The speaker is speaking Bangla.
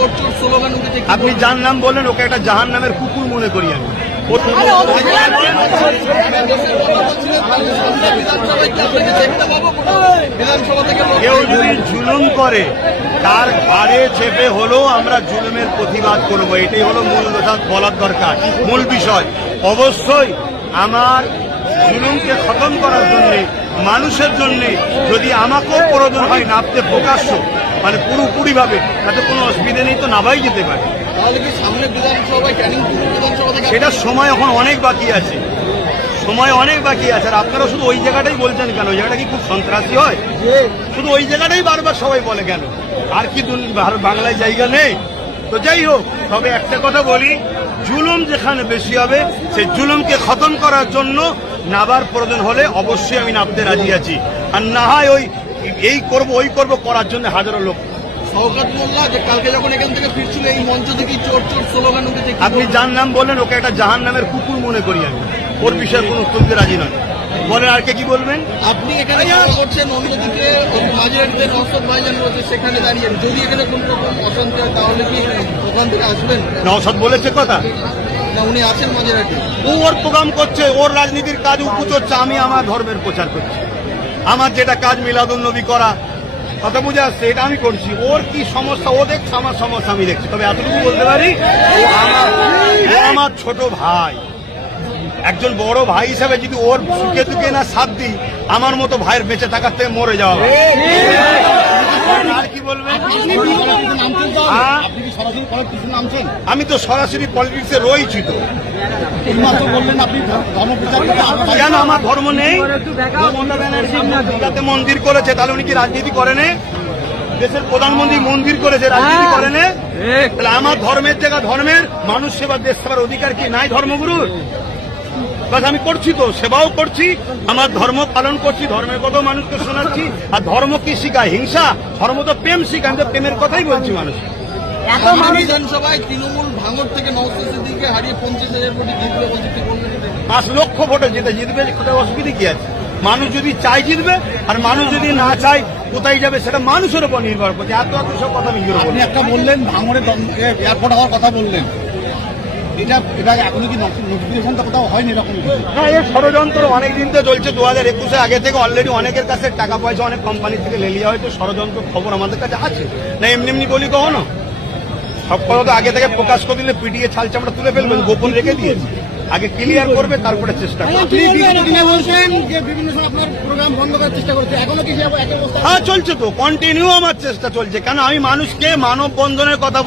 আপনি যার নাম বললেন ওকে একটা জাহান নামের কুকুর মনে করি আমি। কেউ যদি জুলুম করে তার ঘাড়ে চেপে হলেও আমরা জুলুমের প্রতিবাদ করব, এটাই হলো মূল বলার দরকার, মূল বিষয়। অবশ্যই আমার জুলুমকে খতম করার জন্য, মানুষের জন্য যদি আমাকেও প্রয়োজন হয় নামতে প্রকাশ্য, মানে পুরোপুরি ভাবে, তাতে কোনো অসুবিধা নেই, তো নামাই যেতে পারে। সেটা সময় এখন অনেক বাকি আছে, সময় অনেক বাকি আছে। আর আপনারা শুধু ওই জায়গাটাই বলছেন কেন? ওই জায়গাটা কি খুব সন্ত্রাসী হয়? শুধু ওই জায়গাটাই বারবার সবাই বলে কেন? আর কি বাংলায় জায়গা নেই? তো যাই হোক, তবে একটা কথা বলি, জুলুম যেখানে বেশি হবে সেই জুলুমকে খতম করার জন্য নাবার প্রয়োজন হলে অবশ্যই আমি নামতে রাজি আছি। আর না হয় ওই এই করব ওই করব করার জন্য হাজারো লোক। শওকত মোল্লা যে কালকে যখন এখান থেকে ফিরছিল এই মঞ্চ থেকে চোর চোর স্লোগান উঠেছে, আপনি যার নাম বললেন ওকে একটা জাহান নামের কুকুর মনে করি আমি। ওর বিষয়ে কোনো উত্তর দিতে রাজি নয়। বলেন আর কি বলবেন? আপনি এখানে করছেন, অন্যদিকে মাঝারিতে নওশাদ ভাইজান রয়েছে, সেখানে দাঁড়িয়ে যদি এখানে কোন রকম অশান্তি হয় তাহলে কি ওখান থেকে আসবেন? নওশাদ বলেছে কথা না, উনি আছেন মাঝারিতে, ও ওর প্রোগ্রাম করছে, ওর রাজনীতির কাজ ও হচ্ছে, আমি আমার ধর্মের প্রচার করছি। আমার যেটা কাজ মিলাদুন নবী করা, কথা বুঝে আসছে, এটা আমি করছি। ওর কি সমস্যা ও দেখছে, আমার সমস্যা আমি দেখছি। তবে এতটুকু বলতে পারি, ও আমার ছোট ভাই, একজন বড় ভাই হিসাবে যদি ওর সুখে দুঃখে না সাথ দিই, আমার মতো ভাইয়ের বেঁচে থাকার থেকে মরে যাওয়া। আর কি বলবেন? আমি তো সরাসরি পলিটিক্সে রয়েছি। তো কেন আমার ধর্ম নেই? মমতা ব্যানার্জি যাতে মন্দির করেছে, তাহলে উনি কি রাজনীতি করেন? দেশের প্রধানমন্ত্রী মন্দির করেছে, রাজনীতি করেন? তাহলে আমার ধর্মের জায়গা ধর্মের, মানুষ সেবা দেশ সেবার অধিকার কি নাই ধর্মগুরুর? বাস আমি করছি, তো সেবাও করছি, আমার ধর্ম পালন করছি, ধর্মের কথা মানুষকে শোনাচ্ছি। আর ধর্ম কি শিখায়? হিংসা। ধর্ম তো প্রেম শিখায়, আমি তো প্রেমের কথাই বলছি মানুষ। বিধানসভায় তৃণমূল ভাঙড় থেকে নওশাদ সিদ্দিকীকে হারিয়ে 50,000 ভোটে জিতবে বলছে, কি বলবেন? 5 লক্ষ ভোটে জিতবে, কোথায় অসুবিধা কি আছে? মানুষ যদি চাই জিতবে, আর মানুষ যদি না চায় কোথায় যাবে সেটা মানুষের উপর নির্ভর করছে। এত সব কথা আমি আপনি একটা বললেন ভাঙড়ে এয়ারপোর্ট হওয়ার কথা বললেন, এটা এখনো কি নোটিফিকেশনটা কোথাও হয়নি এরকম? হ্যাঁ, এর ষড়যন্ত্র অনেকদিন তো চলছে। 2021 আগে থেকে অলরেডি অনেকের কাছে টাকা পয়সা অনেক কোম্পানি থেকে লেলিয়া হয়তো, ষড়যন্ত্র খবর আমাদের কাছে আছে না। এমনি এমনি বলি কখনো, সব কথা তো আগে থেকে প্রকাশ করে দিলে পিটিয়ে ছাল চামড়া তুলে ফেলবেন, গোপন রেখে দিয়েছি। আগে ক্লিয়ার করবে, তারপরে চেষ্টা করবে। হ্যাঁ, চলছে তো, কন্টিনিউ আমার চেষ্টা চলছে। কেন? আমি মানুষকে মানববন্ধনের কথা